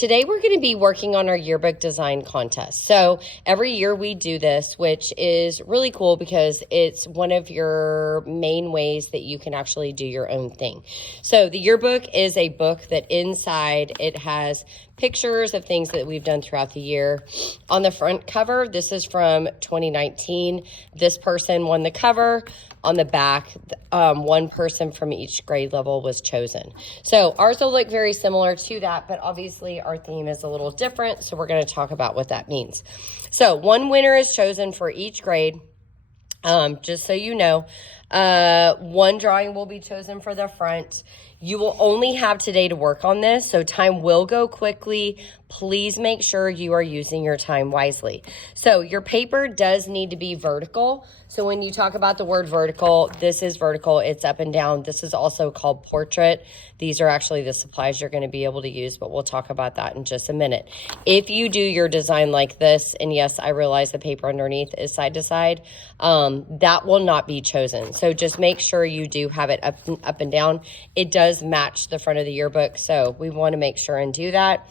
Today we're going to be working on our yearbook design contest. So every year we do this, which is really cool because it's one of your main ways that you can actually do your own thing. So the yearbook is a book that inside it has pictures of things that we've done throughout the year. On the front cover, this is from 2019. This person won the cover. On the back, one person from each grade level was chosen. So ours will look very similar to that, but obviously our theme is a little different. So we're going to talk about what that means. So one winner is chosen for each grade. Just so you know, one drawing will be chosen for the front. You will only have today to work on this, so time will go quickly. Please make sure you are using your time wisely. So your paper does need to be vertical. So when you talk about the word vertical, this is vertical, it's up and down. This is also called portrait. These are actually the supplies you're going to be able to use, but we'll talk about that in just a minute. If you do your design like this, and yes, I realize the paper underneath is side to side, that will not be chosen. So just make sure you do have it up and down. It does match the front of the yearbook, so we want to make sure and do that.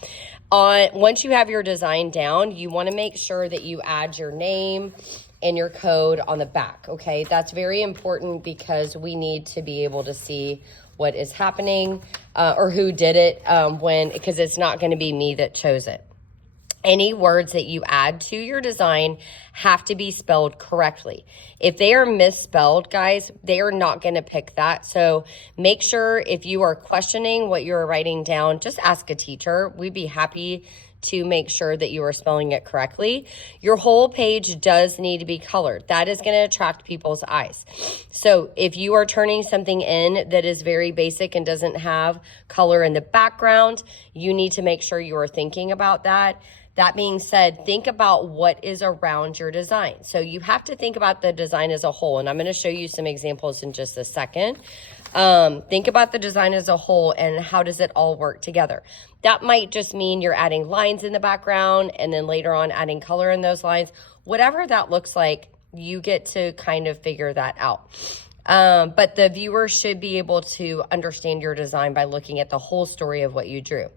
Once you have your design down, you want to make sure that you add your name and your code on the back, okay? That's very important because we need to be able to see what is happening or who did it because it's not going to be me that chose it. Any words that you add to your design have to be spelled correctly. If they are misspelled, guys, they are not going to pick that. So make sure if you are questioning what you're writing down, just ask a teacher. We'd be happy to make sure that you are spelling it correctly. Your whole page does need to be colored. That is going to attract people's eyes. So if you are turning something in that is very basic and doesn't have color in the background, you need to make sure you are thinking about that. That being said, think about what is around your design. So you have to think about the design as a whole, and I'm going to show you some examples in just a second. Think about the design as a whole and how does it all work together. That might just mean you're adding lines in the background and then later on adding color in those lines. Whatever that looks like, you get to kind of figure that out. But the viewer should be able to understand your design by looking at the whole story of what you drew.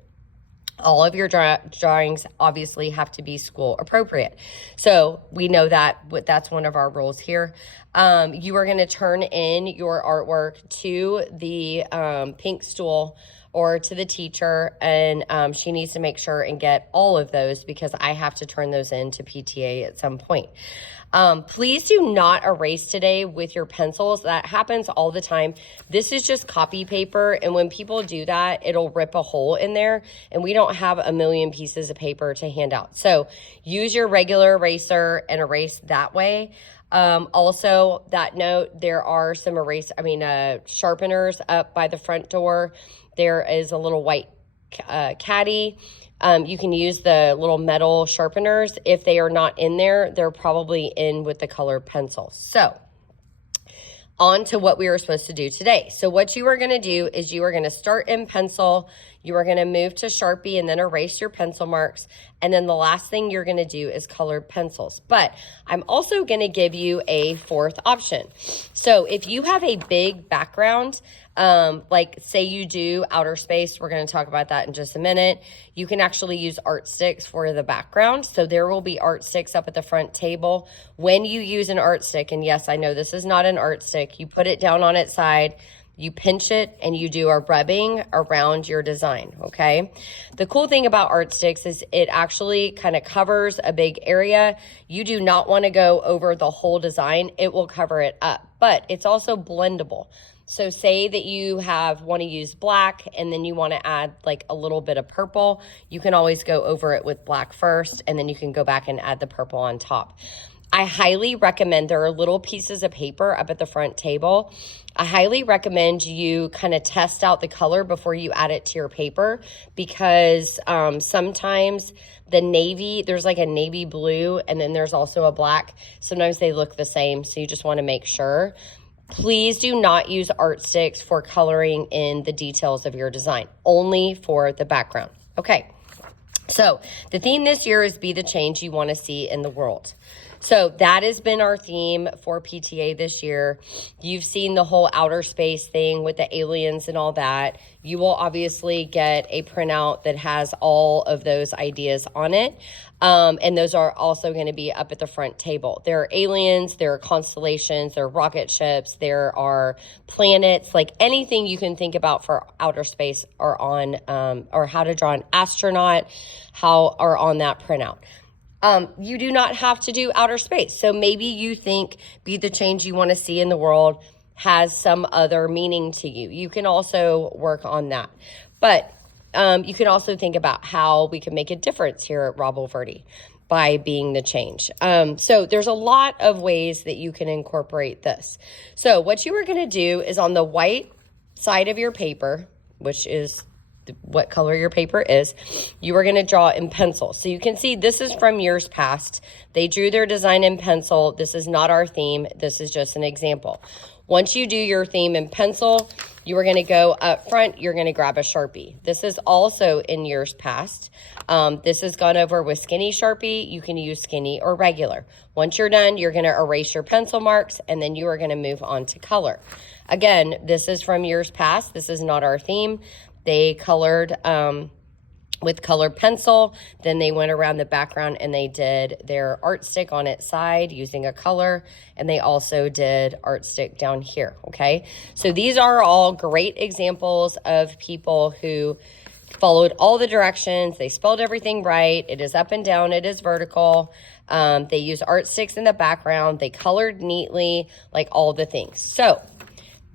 All of your drawings obviously have to be school appropriate. So we know that that's one of our rules here. You are going to turn in your artwork to the pink stool or to the teacher, and she needs to make sure and get all of those because I have to turn those in to PTA at some point. Please do not erase today with your pencils. That happens all the time. This is just copy paper, and when people do that, it'll rip a hole in there, and we don't have a million pieces of paper to hand out. So use your regular eraser and erase that way. Also, that note, there are some sharpeners up by the front door. There is a little white caddy. You can use the little metal sharpeners. If they are not in there, they're probably in with the colored pencils. So on to what we were supposed to do today. So what you are going to do is you are going to start in pencil. You are going to move to Sharpie and then erase your pencil marks. And then the last thing you're going to do is colored pencils. But I'm also going to give you a fourth option. So if you have a big background, like say you do outer space, we're going to talk about that in just a minute. You can actually use art sticks for the background. So there will be art sticks up at the front table. When you use an art stick, and yes, I know this is not an art stick, you put it down on its side, you pinch it, and you do a rubbing around your design, okay? The cool thing about art sticks is it actually kind of covers a big area. You do not want to go over the whole design. It will cover it up, but it's also blendable. So say that you want to use black and then you want to add like a little bit of purple. You can always go over it with black first, and then you can go back and add the purple on top. I highly recommend, there are little pieces of paper up at the front table. I highly recommend you kind of test out the color before you add it to your paper because sometimes the navy, there's like a navy blue and then there's also a black. Sometimes they look the same, so you just want to make sure. Please do not use art sticks for coloring in the details of your design, only for the background. Okay, so the theme this year is be the change you want to see in the world. So that has been our theme for PTA this year. You've seen the whole outer space thing with the aliens and all that. You will obviously get a printout that has all of those ideas on it. And those are also going to be up at the front table. There are aliens, there are constellations, there are rocket ships, there are planets, like anything you can think about for outer space are on, or how to draw an astronaut, are on that printout. You do not have to do outer space. So maybe you think Be the Change You Want to See in the World has some other meaning to you. You can also work on that. But you can also think about how we can make a difference here at Rob Verde by being the change. So there's a lot of ways that you can incorporate this. So what you are going to do is on the white side of your paper, which is what color your paper is, you are going to draw in pencil. So you can see this is from years past. They drew their design in pencil. This is not our theme. This is just an example. Once you do your theme in pencil, you are going to go up front. You're going to grab a Sharpie. This is also in years past. This is gone over with skinny Sharpie. You can use skinny or regular. Once you're done, you're going to erase your pencil marks, and then you are going to move on to color. Again, this is from years past. This is not our theme. They colored with colored pencil. Then they went around the background and they did their art stick on its side using a color. And they also did art stick down here, okay? So these are all great examples of people who followed all the directions. They spelled everything right. It is up and down. It is vertical. They use art sticks in the background. They colored neatly, like all the things. So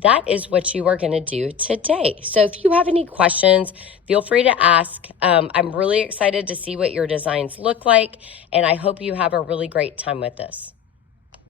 that is what you are going to do today. So if you have any questions, feel free to ask. I'm really excited to see what your designs look like, and I hope you have a really great time with this.